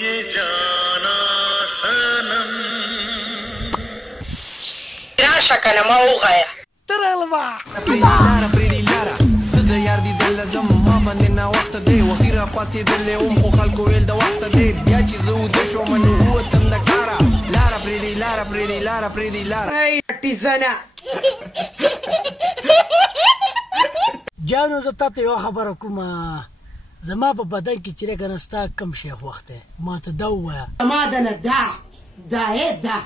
ये जाना सनम راشه کنه ما وغایه ترغلبه پریدي لاره زه د یار دیدل لازم ما باندې ناوخته دی وخیر راپاڅېدلی وم خو خلکو ویل د وخته دی بیا چې زه وده شوم نو ووتم د کاره لاره پریدي لاره پریدي لاره پریدي لاره ټیزنه جانو زه تاته یوه خبره کومه زما په بدن کې چې دی که نه ستا کم شی خوښ دی ما ته دا ووایه ما ده نه دا یې دا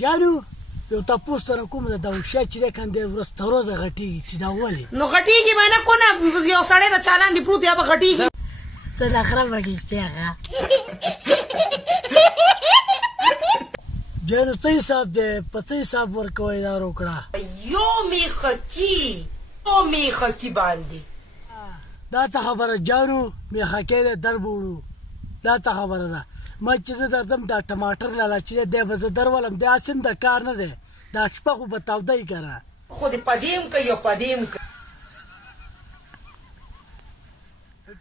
جانو یو تپوس ته نه کوم د دوشا چې دی که نه دی ورځ تر ورځه غټېږي چې دا ولې نو غټېږي به نه کو نه یو سړی د چالان دی پروت یا به غټېږي څه نخره وکړي هغه جانو څه حساب دی په څه حساب ورکوئ دا روکړه یو میخکي باندې دا څه خبره جانو میخکۍ دی در به وړو دا څه خبره ده ما چې زه درځم دا ټماټر لاله چې دی به زه در ولم دی هسې هم د کار نه دی دا شپه خو به تاوده یي که نه خو دې پدیم که یو پدیم که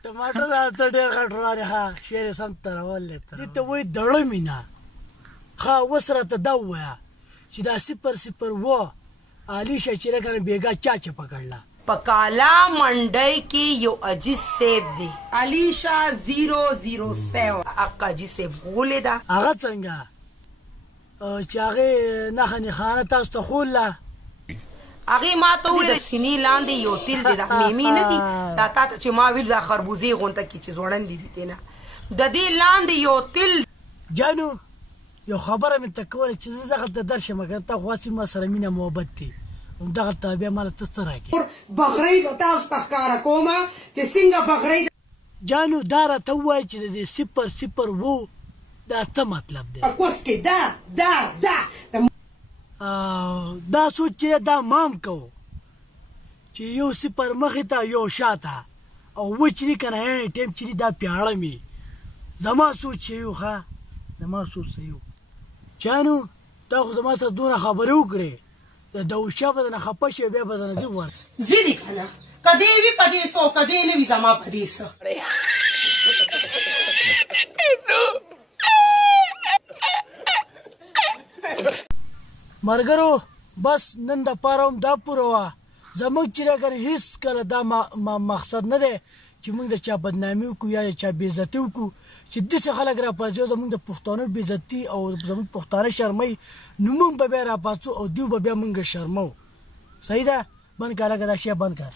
ټماټر ته ډېر غټ روانې ښه شعر یې سم ترولې ته دې ته وایي دړه مینه ښه اوس راته دا ووایه چې دا 0-0 علیشه چې دی که نه بېګا چا چپه کړله په کالا منډۍ کې یو عجیز صیب دی علیشا 007 اقا عجیز صیب غولې ده هغه څنګه چې هغې نښه نښانه تاسو ته ښوله هغې ما ته وویل سینې لاندې یو تیل دی دا میمي نه دي دا تا ته چې ما ویل دا خربوزې غونته کې چې ځوړندې دي تېنه د دې لاندې یو تیل جانو یو خبره مې ته کوله چې زه دغلته درشم که تا خو هسې ما سره مینه محبت دی همدغلته بیا ماله ته څه راکړې بغرۍ به تاسو ته ښکاره کومه چې څنګه بغرۍ جانو دا راته ووایه چې د دې 0-0 دا څه مطلب دی کوس کې دا سوچ چې دا مام کوو چې یو 0 مخې ته یو شاته او چې دي که نه ټیم چې دي دا پیاړه مې زما سوچ صحیح و ښه زما سوچ صحیح و جانو تا خو زما سره دونه خبرې وکړې د دوشا به درنه خفه شي بیا به درنه زه ور زه دي که نه که دې وي په دې څه که دې نه وي زما په دې څه ملګرو بس نن دپاره هم دا پوره وه زموږ چې دی که نه هېڅکله دا مقصد نه دی چې موږ د چا بدنامي وکړو یا د چا بېعزتي وکړو چې داسې خلک راپاڅي او زموږ د پښتنو بېعزتي او زموږ پښتانه شرموي نو موږ به بیا راپاڅو او دوی به بیا موږ شرمو صحیح ده بند که لږه دا شی بند که